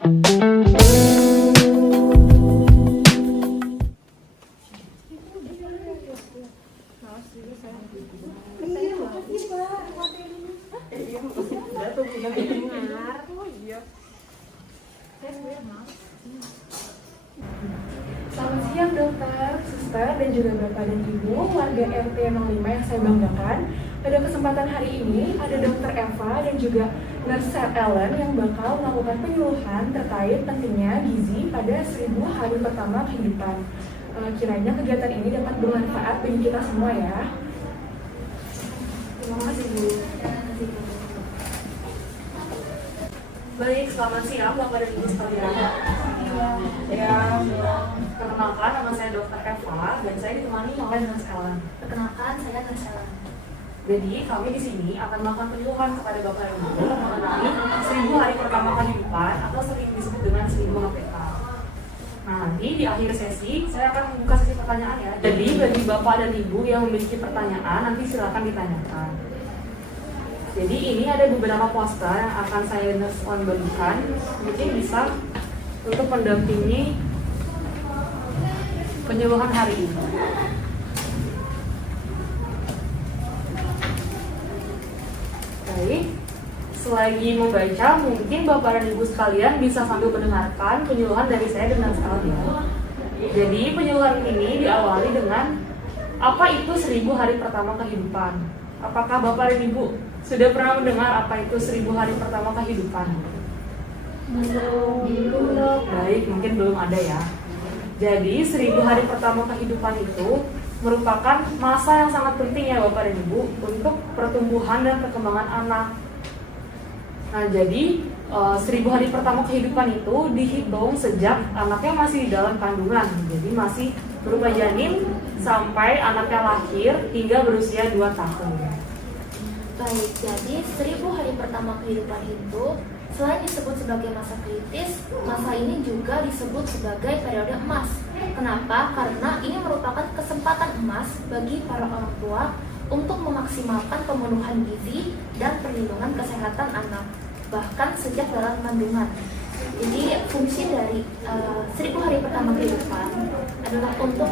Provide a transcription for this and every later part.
Selamat siang dokter, suster, dan juga bapak dan ibu warga RT 05 yang saya banggakan. Pada kesempatan hari ini ada dokter Eva dan juga nurse Ellen yang bakal melakukan penyuluhan terkait pentingnya gizi pada 1000 hari pertama kehidupan. Kiranya kegiatan ini dapat bermanfaat bagi kita semua ya. Terima kasih Bu. Baik, selamat siang Bapak dan Ibu sekalian. Perkenalkan, nama saya Dr. Eva dan saya ditemani oleh Nurse Ellen. Perkenalkan, saya Nurse Ellen. Jadi, kami di sini akan melakukan penyuluhan kepada Bapak dan Ibu mengenai 1000 hari pertama kehidupan atau sering disebut dengan 1000 HPK. Nah, nanti di akhir sesi saya akan membuka sesi pertanyaan ya. Jadi, bagi Bapak dan Ibu yang memiliki pertanyaan, nanti silakan ditanyakan. Jadi ini ada beberapa poster yang akan saya Nurse Ellen bagikan, mungkin bisa untuk mendampingi penyuluhan hari ini. Baik, selagi membaca, mungkin Bapak dan Ibu sekalian bisa sambil mendengarkan penyuluhan dari saya dan Nurse Ellen ya. Jadi penyuluhan ini diawali dengan apa itu 1000 hari pertama kehidupan. Apakah Bapak dan Ibu sudah pernah mendengar apa itu 1000 hari pertama kehidupan? Belum. Baik, mungkin belum ada ya. Jadi 1000 hari pertama kehidupan itu merupakan masa yang sangat penting ya Bapak dan Ibu untuk pertumbuhan dan perkembangan anak. Nah, jadi 1000 hari pertama kehidupan itu dihitung sejak anaknya masih di dalam kandungan. Jadi masih berupa janin sampai anaknya lahir hingga berusia 2 tahun. Baik, jadi 1000 hari pertama kehidupan itu selain disebut sebagai masa kritis, masa ini juga disebut sebagai periode emas. Kenapa? Karena ini merupakan kesempatan emas bagi para orang tua untuk memaksimalkan pemenuhan gizi dan perlindungan kesehatan anak, bahkan sejak dalam kandungan. Jadi fungsi dari 1000 hari pertama kehidupan adalah untuk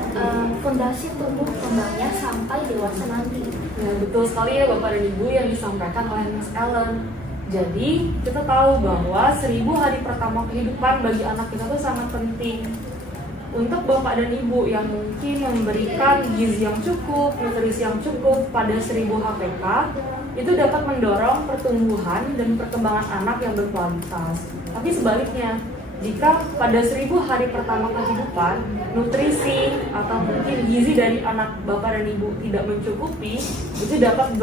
fondasi tumbuh kembangnya sampai dewasa nanti. Ya, betul sekali ya Bapak dan Ibu yang disampaikan oleh Miss Ellen. Jadi kita tahu bahwa 1000 hari pertama kehidupan bagi anak kita itu sangat penting. Untuk Bapak dan Ibu yang mungkin memberikan gizi yang cukup, nutrisi yang cukup pada 1000 HPK, itu dapat mendorong pertumbuhan dan perkembangan anak yang berkualitas. Tapi sebaliknya, jika pada 1000 hari pertama kehidupan, nutrisi atau mungkin gizi dari anak Bapak dan Ibu tidak mencukupi, itu dapat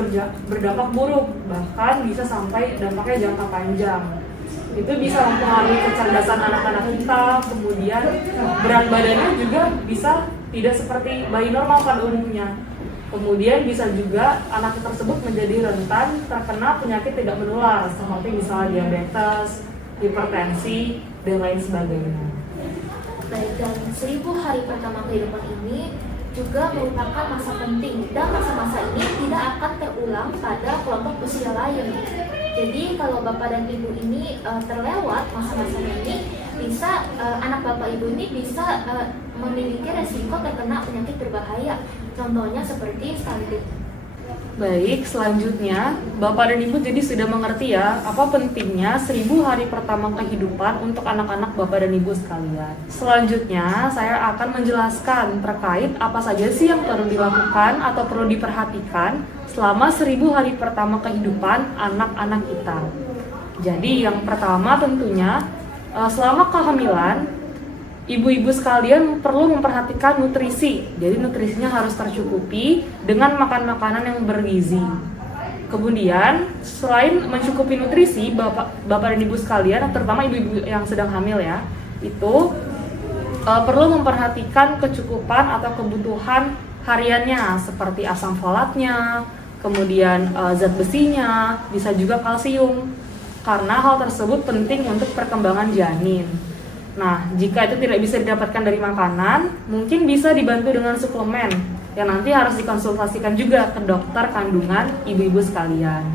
berdampak buruk, bahkan bisa sampai dampaknya jangka panjang. Itu bisa mempengaruhi kecerdasan anak-anak kita, kemudian berat badannya juga bisa tidak seperti bayi normal pada umumnya. Kemudian bisa juga anak tersebut menjadi rentan terkena penyakit tidak menular seperti misalnya diabetes, hipertensi, dan lain sebagainya. Baik, dan 1000 hari pertama kehidupan ini juga merupakan masa penting dan masa-masa ini tidak akan terulang pada kelompok usia lain. Jadi kalau Bapak dan Ibu ini terlewat masa-masa ini, bisa anak Bapak Ibu ini bisa memiliki resiko terkena penyakit berbahaya. Contohnya seperti stunting. Baik, selanjutnya Bapak dan Ibu jadi sudah mengerti ya apa pentingnya 1000 hari pertama kehidupan untuk anak-anak Bapak dan Ibu sekalian. Selanjutnya saya akan menjelaskan terkait apa saja sih yang perlu dilakukan atau perlu diperhatikan selama 1000 hari pertama kehidupan anak-anak kita. Jadi yang pertama tentunya selama kehamilan ibu-ibu sekalian perlu memperhatikan nutrisi. Jadi nutrisinya harus tercukupi dengan makan makanan yang bergizi. Kemudian selain mencukupi nutrisi, Bapak dan Ibu sekalian, terutama ibu-ibu yang sedang hamil ya, itu perlu memperhatikan kecukupan atau kebutuhan hariannya seperti asam folatnya, kemudian zat besinya, bisa juga kalsium. Karena hal tersebut penting untuk perkembangan janin. Nah, jika itu tidak bisa didapatkan dari makanan, mungkin bisa dibantu dengan suplemen yang nanti harus dikonsultasikan juga ke dokter kandungan ibu-ibu sekalian.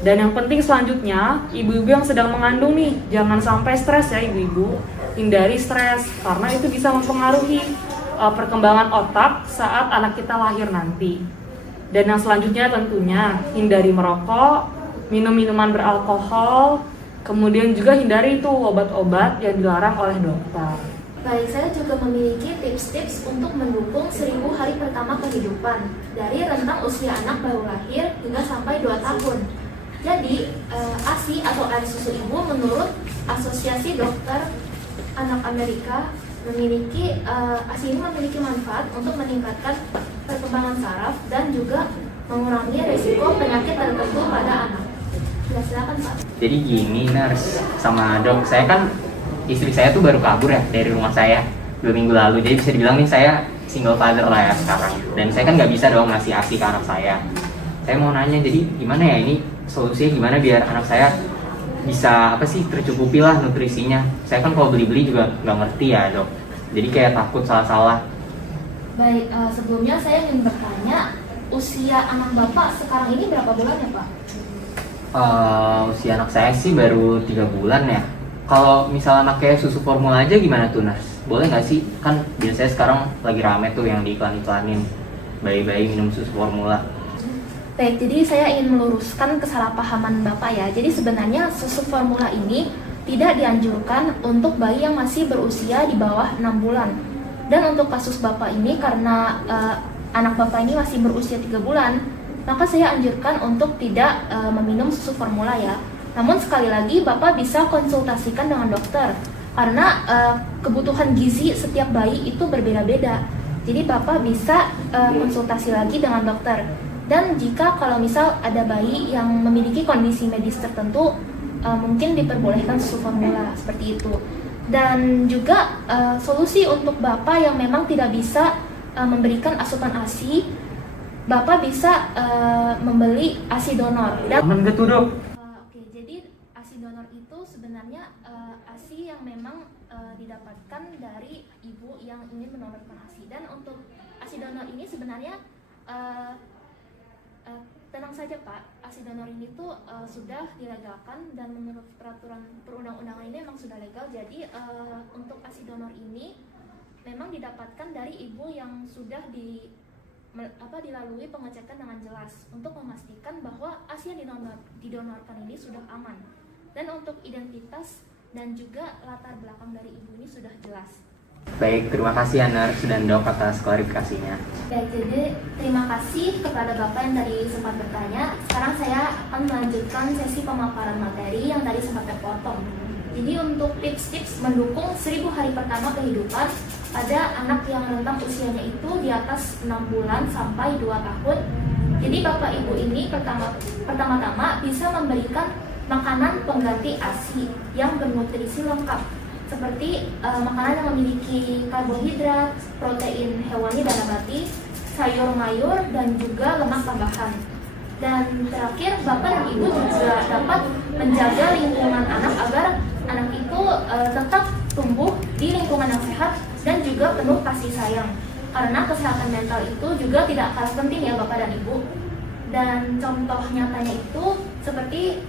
Dan yang penting selanjutnya, ibu-ibu yang sedang mengandung nih, jangan sampai stres ya ibu-ibu. Hindari stres, karena itu bisa mempengaruhi perkembangan otak saat anak kita lahir nanti. Dan yang selanjutnya tentunya, hindari merokok, minum minuman beralkohol, kemudian juga hindari itu obat-obat yang dilarang oleh dokter. Baik, saya juga memiliki tips-tips untuk mendukung 1000 hari pertama kehidupan dari rentang usia anak baru lahir hingga sampai 2 tahun. Jadi, ASI atau air susu ibu menurut Asosiasi Dokter Anak Amerika memiliki ASI ini memiliki manfaat untuk meningkatkan perkembangan saraf dan juga mengurangi risiko penyakit tertentu pada anak. Ya, silakan Pak. Jadi gini nurse sama dok, saya kan istri saya tuh baru kabur ya dari rumah saya 2 minggu lalu. Jadi bisa dibilang nih saya single father lah ya sekarang. Dan saya kan nggak bisa dong ngasih ASI ke anak saya. Saya mau nanya, jadi gimana ya ini solusinya gimana biar anak saya bisa tercukupi lah nutrisinya. Saya kan kalau beli-beli juga nggak ngerti ya dok. Jadi kayak takut salah-salah. Baik, sebelumnya saya ingin bertanya, usia anak Bapak sekarang ini berapa bulan ya Pak? Usia anak saya sih baru 3 bulan ya. Kalau misalnya anaknya susu formula aja gimana tuh nurse? Boleh nggak sih? Kan biasanya sekarang lagi rame tuh yang diiklan-iklanin bayi-bayi minum susu formula. Baik, jadi saya ingin meluruskan kesalahpahaman Bapak ya. Jadi sebenarnya susu formula ini tidak dianjurkan untuk bayi yang masih berusia di bawah 6 bulan. Dan untuk kasus Bapak ini karena anak Bapak ini masih berusia 3 bulan, maka saya anjurkan untuk tidak meminum susu formula ya. Namun sekali lagi Bapak bisa konsultasikan dengan dokter karena kebutuhan gizi setiap bayi itu berbeda-beda. Jadi Bapak bisa konsultasi lagi dengan dokter. Dan jika kalau misal ada bayi yang memiliki kondisi medis tertentu, mungkin diperbolehkan susu formula seperti itu. Dan juga solusi untuk Bapak yang memang tidak bisa memberikan asupan ASI, Bapak bisa membeli ASI donor. Aman gak tuh dok? Oke, jadi ASI donor itu sebenarnya ASI yang memang didapatkan dari ibu yang ingin mendonorkan ASI. Dan untuk ASI donor ini sebenarnya tenang saja Pak, ASI donor ini tuh sudah dilegalkan dan menurut peraturan perundang-undangan ini memang sudah legal. Jadi untuk ASI donor ini memang didapatkan dari ibu yang sudah dilalui pengecekan dengan jelas untuk memastikan bahwa ASI yang didonorkan ini sudah aman. Dan untuk identitas dan juga latar belakang dari ibu ini sudah jelas. Baik, terima kasih ya nurse dan dok atas klarifikasinya. Baik, jadi terima kasih kepada Bapak yang tadi sempat bertanya. Sekarang saya akan melanjutkan sesi pemaparan materi yang tadi sempat terpotong. Jadi untuk tips-tips mendukung 1000 hari pertama kehidupan pada anak yang rentang usianya itu di atas 6 bulan sampai 2 tahun. Jadi Bapak Ibu ini pertama-tama bisa memberikan makanan pengganti ASI yang bernutrisi lengkap. Seperti makanan yang memiliki karbohidrat, protein hewani dan nabati, sayur mayur, dan juga lemak tambahan. Dan terakhir, Bapak dan Ibu juga dapat menjaga lingkungan anak agar anak itu tetap tumbuh di lingkungan yang sehat dan juga penuh kasih sayang. Karena kesehatan mental itu juga tidak kalah penting ya Bapak dan Ibu. Dan contoh nyatanya itu seperti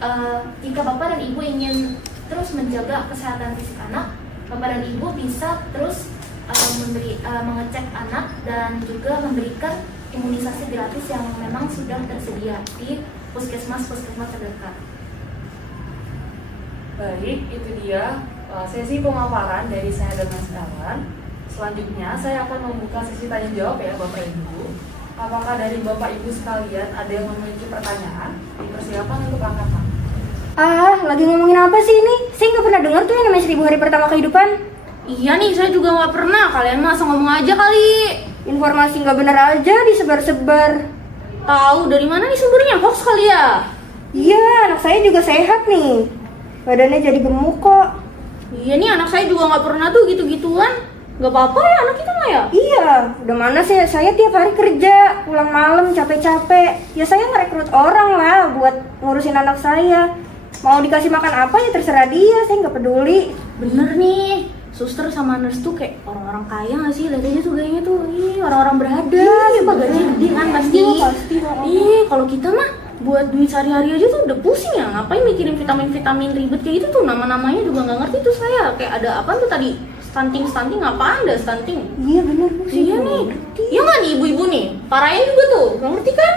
jika Bapak dan Ibu ingin terus menjaga kesehatan fisik anak, Bapak dan Ibu bisa terus mengecek anak dan juga memberikan imunisasi gratis yang memang sudah tersedia di puskesmas terdekat. Baik, itu dia sesi pemaparan dari saya dan Mas Ellen. Selanjutnya saya akan membuka sesi tanya jawab ya Bapak Ibu. Apakah dari Bapak Ibu sekalian ada yang memiliki pertanyaan? Dipersilakan untuk angkat tangan. Lagi ngomongin apa sih ini? Saya nggak pernah dengar tuh yang namanya 1000 hari pertama kehidupan. Iya nih, saya juga nggak pernah. Kalian masa ngomong aja kali. Informasi nggak benar aja disebar-sebar. Tahu dari mana nih sumbernya? Hoax kali ya? Iya, anak saya juga sehat nih. Badannya jadi gemuk kok. Iya nih, anak saya juga nggak pernah tuh gitu-gituan. Nggak apa-apa ya anak kita mah ya? Iya, udah mana sih saya tiap hari kerja, pulang malam capek-capek. Ya saya ngerekrut orang lah buat ngurusin anak saya. Mau dikasih makan apa ya terserah dia, saya nggak peduli. Bener nih, suster sama nurse tuh kayak orang-orang kaya nggak sih? Lihat aja tuh gayanya tuh, orang-orang berada. Sumpah gajinya gede kan pasti. Iya, pasti. Kalau kita mah buat duit sehari-hari aja tuh udah pusing ya. Ngapain mikirin vitamin-vitamin ribet kayak gitu tuh, nama-namanya juga nggak ngerti tuh saya. Kayak ada apa tuh tadi? Stunting, apaan dah stunting? Iya bener Bu. Iya nih. Iya nggak nih ibu-ibu nih? Parahnya juga tuh, nggak ngerti kan?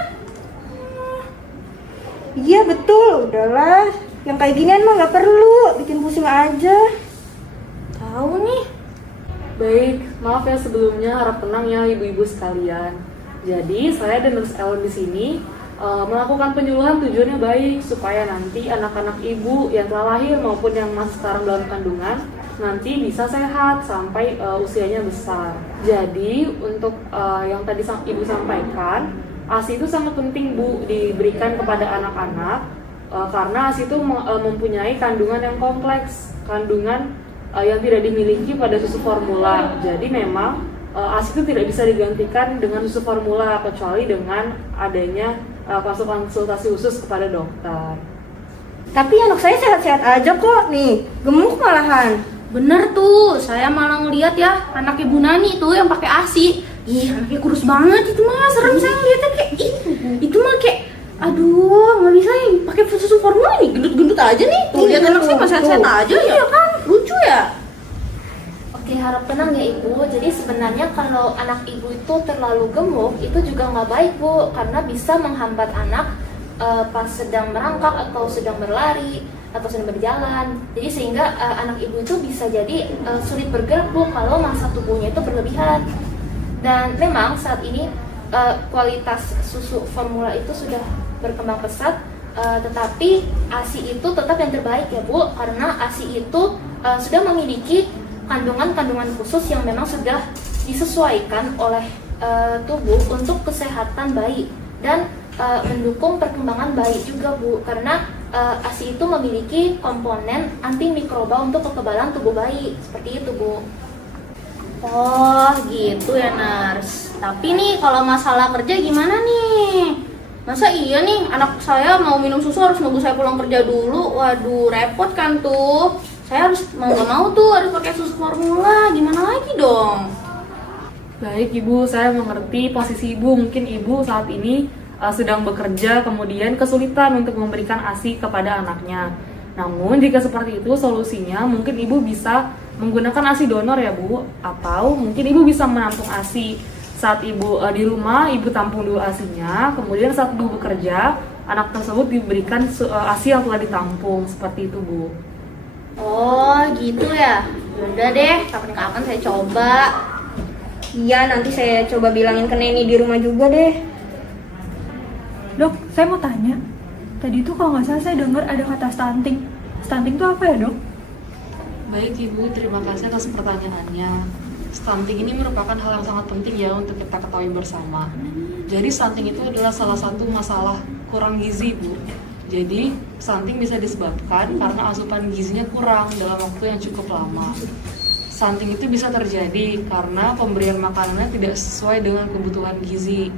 Iya betul, udahlah. Yang kayak ginian mah nggak perlu, bikin pusing aja. Tahu nih. Baik, maaf ya sebelumnya, harap tenang ya ibu-ibu sekalian. Jadi saya dan Nurse Ellen di sini melakukan penyuluhan tujuannya baik supaya nanti anak-anak ibu yang telah lahir maupun yang masih sekarang dalam kandungan nanti bisa sehat sampai usianya besar. Jadi untuk yang tadi ibu sampaikan, ASI itu sangat penting Bu diberikan kepada anak-anak karena ASI itu mempunyai kandungan yang kompleks, kandungan yang tidak dimiliki pada susu formula. Jadi memang ASI itu tidak bisa digantikan dengan susu formula kecuali dengan adanya konsultasi khusus kepada dokter. Tapi anak saya sehat-sehat aja kok nih, gemuk malahan. Bener tuh, saya malah ngeliat ya anak Ibu Nani tuh yang pakai ASI. Ih, anaknya kurus banget itu mah, serem saya ngeliatnya kayak itu mah kayak aduh, nggak bisa ya pakai susu formula nih, gendut-gendut aja nih. Tuh lihat anak saya masih sehat-sehat aja ya kan, lucu ya. Oke, harap tenang ya Ibu. Jadi sebenarnya kalau anak Ibu itu terlalu gemuk, itu juga nggak baik Bu, karena bisa menghambat anak pas sedang merangkak atau sedang berlari atau sedang berjalan. Jadi sehingga anak Ibu itu bisa jadi sulit bergerak Bu kalau massa tubuhnya itu berlebihan. Dan memang saat ini kualitas susu formula itu sudah berkembang pesat, tetapi ASI itu tetap yang terbaik ya Bu, karena ASI itu sudah memiliki kandungan-kandungan khusus yang memang sudah disesuaikan oleh tubuh untuk kesehatan bayi dan mendukung perkembangan bayi juga Bu, karena ASI itu memiliki komponen antimikroba untuk kekebalan tubuh bayi, seperti itu Bu. Oh gitu ya Nars. Tapi nih kalau masalah kerja gimana nih? Masa iya nih anak saya mau minum susu harus nunggu saya pulang kerja dulu? Waduh repot kan tuh. Saya harus mau gak mau tuh harus pakai susu formula, gimana lagi dong? Baik Ibu, saya mengerti posisi Ibu. Mungkin Ibu saat ini sedang bekerja kemudian kesulitan untuk memberikan ASI kepada anaknya. Namun jika seperti itu solusinya mungkin Ibu bisa menggunakan ASI donor ya Bu, atau mungkin Ibu bisa menampung ASI. Saat Ibu di rumah, Ibu tampung dulu ASINya, kemudian saat Ibu bekerja, anak tersebut diberikan ASI yang telah ditampung, seperti itu Bu. Oh gitu ya. Udah deh, kapan-kapan saya coba. Iya, nanti saya coba bilangin ke Neni di rumah juga deh. Dok, saya mau tanya. Tadi tuh kalau nggak salah saya dengar ada kata stunting. Stunting itu apa ya Dok? Baik Ibu, terima kasih atas pertanyaannya. Stunting ini merupakan hal yang sangat penting ya untuk kita ketahui bersama. Jadi stunting itu adalah salah satu masalah kurang gizi Bu. Jadi stunting bisa disebabkan karena asupan gizinya kurang dalam waktu yang cukup lama. Stunting itu bisa terjadi karena pemberian makanannya tidak sesuai dengan kebutuhan gizi.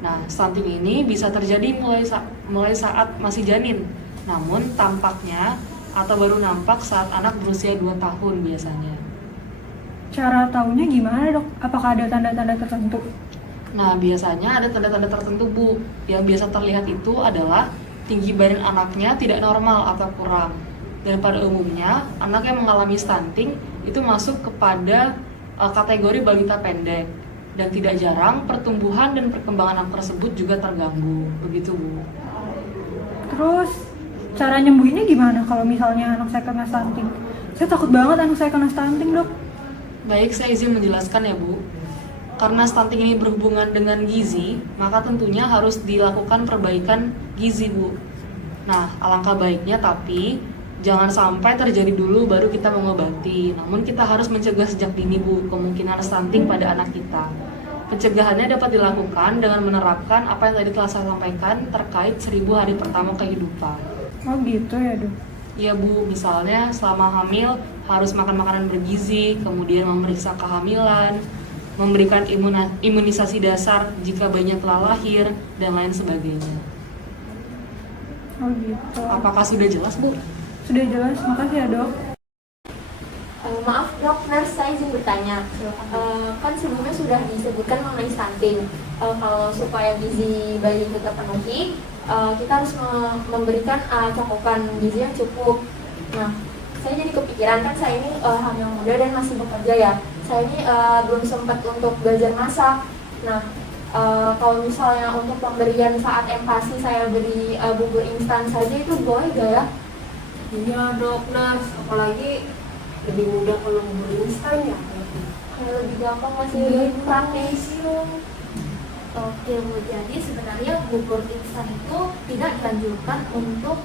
Nah, stunting ini bisa terjadi mulai saat masih janin. Namun tampaknya atau baru nampak saat anak berusia 2 tahun biasanya. Cara taunya gimana Dok? Apakah ada tanda-tanda tertentu? Nah, biasanya ada tanda-tanda tertentu Bu. Yang biasa terlihat itu adalah tinggi badan anaknya tidak normal atau kurang. Dan pada umumnya, anak yang mengalami stunting itu masuk kepada kategori balita pendek. Dan tidak jarang pertumbuhan dan perkembangan anak tersebut juga terganggu. Begitu Bu. Terus cara nyembuhinnya gimana kalau misalnya anak saya kena stunting? Saya takut banget anak saya kena stunting Dok. Baik, saya izin menjelaskan ya Bu. Karena stunting ini berhubungan dengan gizi, maka tentunya harus dilakukan perbaikan gizi Bu. Nah, alangkah baiknya tapi jangan sampai terjadi dulu baru kita mengobati. Namun kita harus mencegah sejak dini Bu kemungkinan stunting pada anak kita. Pencegahannya dapat dilakukan dengan menerapkan apa yang tadi telah saya sampaikan terkait 1000 hari pertama kehidupan. Oh gitu ya Dok. Iya Bu, misalnya selama hamil harus makan makanan bergizi, kemudian memeriksa kehamilan, memberikan imunisasi dasar jika bayinya telah lahir, dan lain sebagainya. Oh gitu. Apakah sudah jelas Bu? Sudah jelas, makasih ya Dok. Maaf Dok, Nurse, saya izin bertanya. Kan sebelumnya sudah disebutkan mengenai stunting. Kalau supaya gizi bayi tetap penuhi, kita harus memberikan cakupan gizi yang cukup. Nah, saya jadi kepikiran kan saya ini hamil muda dan masih bekerja ya. Saya ini belum sempat untuk belajar masak. Nah, kalau misalnya untuk pemberian saat empasi saya beri bubur instan saja itu boleh gak ya? Iya dok, Nars, apalagi lebih mudah kalau bubur instan ya. Kayak lebih gampang masih lebih praktis. Oke Bu, jadi sebenarnya bubur instan itu tidak dianjurkan untuk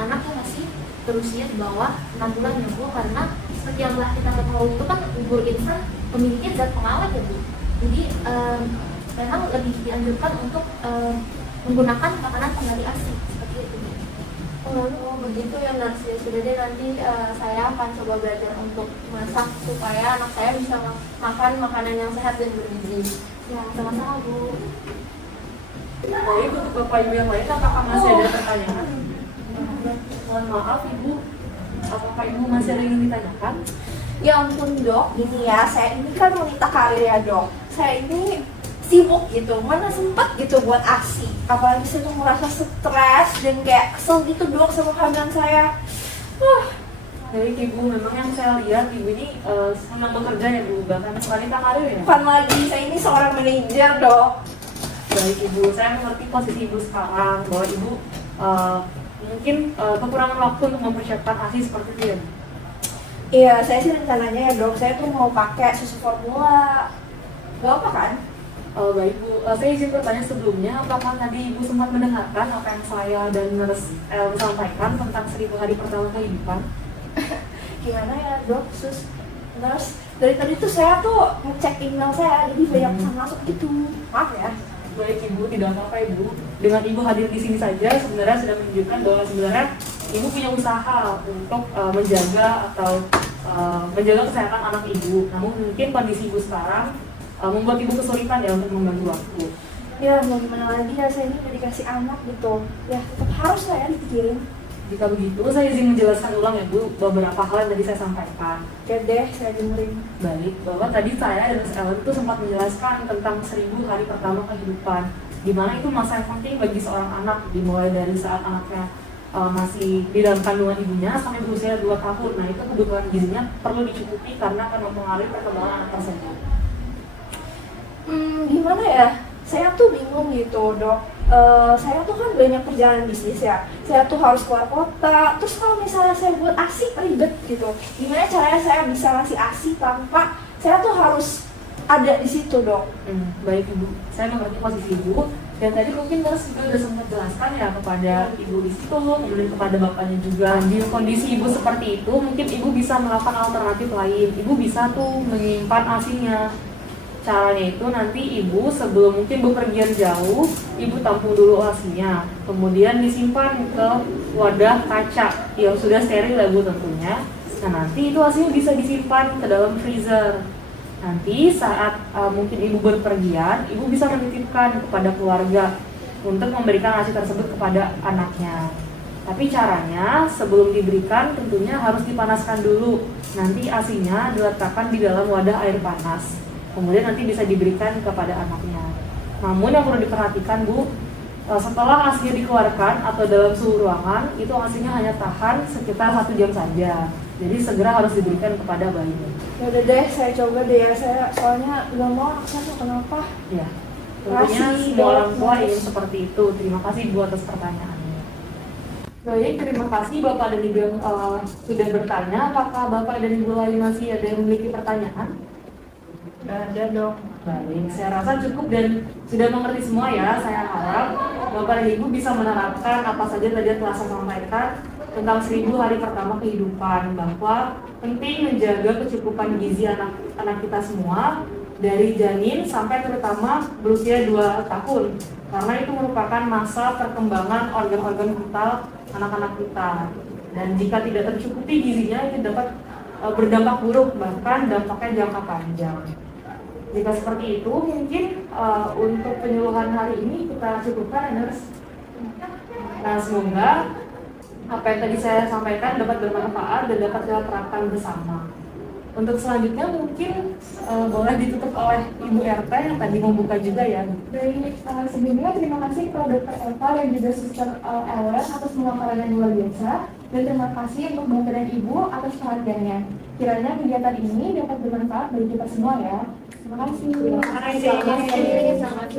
anak yang masih berusia di bawah 6 bulan ya Bu, karena seperti yang telah kita ketahui itu kan bubur instan memiliki zat pengawet ya Bu. Jadi memang lebih dianjurkan untuk menggunakan makanan pengganti ASI seperti itu Bu. Oh begitu ya Nars, ya sudah deh nanti saya akan coba belajar untuk masak supaya anak saya bisa makan makanan yang sehat dan bergizi. Ya, sama-sama Bu. Baik, untuk Bapak Ibu yang lain, apakah masih ada pertanyaan? Mohon maaf Ibu, apakah Ibu masih ada yang ingin ditanyakan? Ya ampun dok, gini ya, saya ini kan wanita karir ya dok. Saya ini sibuk gitu, mana sempat gitu buat aksi. Apalagi saya tuh merasa stres dan kayak kesel gitu dok sama kehamilan saya. Baik Ibu, memang yang saya lihat Ibu ini senang bekerja ya Bu, bahkan wanita karir ya? Bukan lagi, saya ini seorang manajer dok. Baik Ibu, saya mengerti posisi Ibu sekarang, bahwa Ibu mungkin kekurangan waktu untuk mempersiapkan ASI seperti itu ya Bu? Iya, saya sih rencananya ya dok, saya tuh mau pakai susu formula. Gak apa kan? Baik Bu, saya izin bertanya sebelumnya, apakah tadi Ibu sempat mendengarkan apa yang saya dan Nurse El sampaikan tentang 1000 hari pertama kehidupan? Gimana ya dok, sus, nurse? Dari tadi tuh saya tuh ngecek email saya, jadi banyak pesan masuk gitu. Maaf ya. Baik Ibu, tidak apa-apa Ibu. Dengan Ibu hadir di sini saja sebenarnya sudah menunjukkan bahwa sebenarnya Ibu punya usaha untuk menjaga atau menjaga kesehatan anak Ibu. Namun mungkin kondisi Ibu sekarang membuat Ibu kesulitan ya untuk membagi waktu. Ya mau gimana lagi ya, saya ini udah dikasih anak gitu. Ya tetap harus lah ya dipikirin. Jika begitu, saya izin menjelaskan ulang ya Bu, beberapa hal yang tadi saya sampaikan. Oke deh, saya dengerin. Baik, bahwa tadi saya dan Miss Ellen itu sempat menjelaskan tentang 1000 hari pertama kehidupan, di mana itu masa yang penting bagi seorang anak, dimulai dari saat anaknya masih di dalam kandungan ibunya sampai berusia 2 tahun. Nah itu kebutuhan gizinya perlu dicukupi karena akan mempengaruhi perkembangan anak tersebut. Gimana ya? Saya tuh bingung gitu dok. Saya tuh kan banyak perjalanan bisnis ya. Saya tuh harus keluar kota. Terus kalau misalnya saya buat ASI ribet gitu. Gimana caranya saya bisa ngasih ASI tanpa saya tuh harus ada di situ dok? Baik Ibu, saya mengerti posisi Ibu. Dan tadi mungkin Nurse juga sudah sempat jelaskan ya kepada Ibu di situ, kemudian kepada Bapaknya juga. Di kondisi Ibu seperti itu, mungkin Ibu bisa melakukan alternatif lain. Ibu bisa tuh menyimpan ASI-nya. Caranya itu nanti Ibu sebelum mungkin bepergian jauh, Ibu tampung dulu ASI-nya. Kemudian disimpan ke wadah kaca yang sudah steril ya Bu tentunya. Nah nanti itu ASI-nya bisa disimpan ke dalam freezer. Nanti saat mungkin Ibu berpergian, Ibu bisa menitipkan kepada keluarga untuk memberikan ASI tersebut kepada anaknya. Tapi caranya sebelum diberikan tentunya harus dipanaskan dulu. Nanti ASI-nya diletakkan di dalam wadah air panas. Kemudian nanti bisa diberikan kepada anaknya. Namun yang perlu diperhatikan Bu, setelah ASI dikeluarkan atau dalam suhu ruangan, itu ASI-nya hanya tahan sekitar 1 jam saja. Jadi segera harus diberikan kepada bayi. Ya udah deh, saya coba deh ya. Saya soalnya nggak mau anak saya kenapa? Ya, tentunya semua orang tua ingin seperti itu. Terima kasih Bu atas pertanyaannya. Baik, terima kasih Bapak dan Ibu yang sudah bertanya. Apakah Bapak dan Ibu lain masih ada yang memiliki pertanyaan? Ada dok. Baik, saya rasa cukup dan sudah mengerti semua ya. Saya harap Bapak dan Ibu bisa menerapkan apa saja tadi yang telah saya sampaikan tentang 1000 hari pertama kehidupan, bahwa penting menjaga kecukupan gizi anak kita semua dari janin sampai terutama berusia 2 tahun, karena itu merupakan masa perkembangan organ-organ vital anak-anak kita. Dan jika tidak tercukupi gizinya, itu dapat berdampak buruk, bahkan dampaknya jangka panjang. Jika seperti itu, mungkin untuk penyuluhan hari ini kita cukupkan, Nurse. Nah, semoga apa yang tadi saya sampaikan dapat bermanfaat dan dapat kita terapkan bersama. Untuk selanjutnya mungkin boleh ditutup oleh Ibu RT yang tadi mau buka juga ya. Baik, sebelumnya terima kasih kepada Dr. Eva dan juga Suster Ellen atas pemaparan yang luar biasa, dan terima kasih untuk Bapak dan Ibu atas perhatiannya. Kiranya kegiatan ini dapat bermanfaat bagi kita semua ya. Terima kasih. Terima kasih.